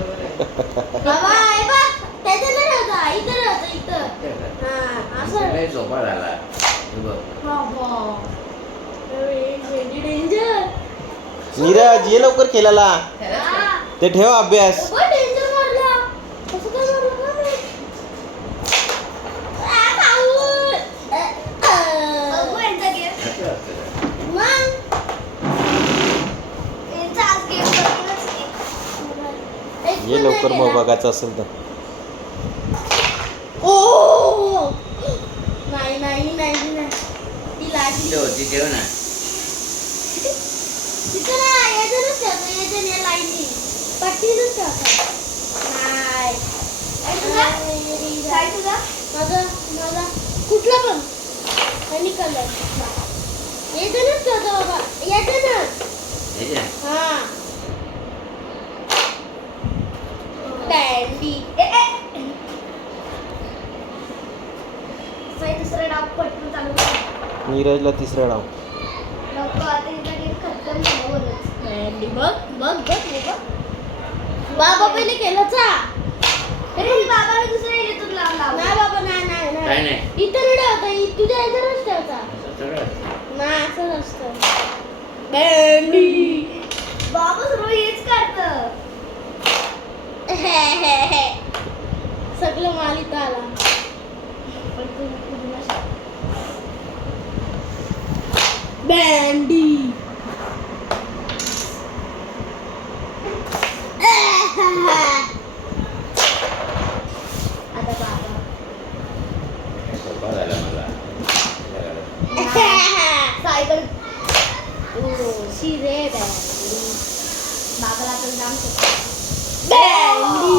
बाबा हे बघ त्याचं नाही होता इथं होतं इथं हां असं लय सोपा झाला हे बघ. बाबा व्हेरी डेंजर नीरज ये लवकर खेळायला. हां ते ठेव अभ्यास. बघ डेंजर मारला कसं काय मारलं का मी बघू यांचा गेम असं असतं का? मग यांचा आज गेम ये लवकर मग बघायचं असेल तर. ओ नाही नाही नाही नाही ती लागली ठेव, ती ठेव ना. तिथं नाही याच्यानंच ठेवतो याच्याने या लाईनी पट्टीनंच ठेवतो नाही काय तुझा माझा माझा कुठला पण आणि कलर याच्यानंच ठेवतो बाबा याच्यानंच हे घे. हां डॅडी दुसरा डाव पटकन चालू कर नीरजला तिसरा डाव. नको आता इथं गेम खतम झाला बोलच डॅडी बघ बघ बघ हे बघ बाबा पहिले केलंचा अरे बाबाने दुसरा इथून लावला नाही बाबा नाही नाही काय नाही. इथं नाही ठेवता तुझ्या इथं ठेवता असं सगळं असतं. नाही असं नसतं बँडी बाबा सर्व हेच काढतं सगळं माल इथं आला बँडी आता बाबा सोपा झाला मला. सायकल शिरे बँडी बाबाला तर जाम बँडी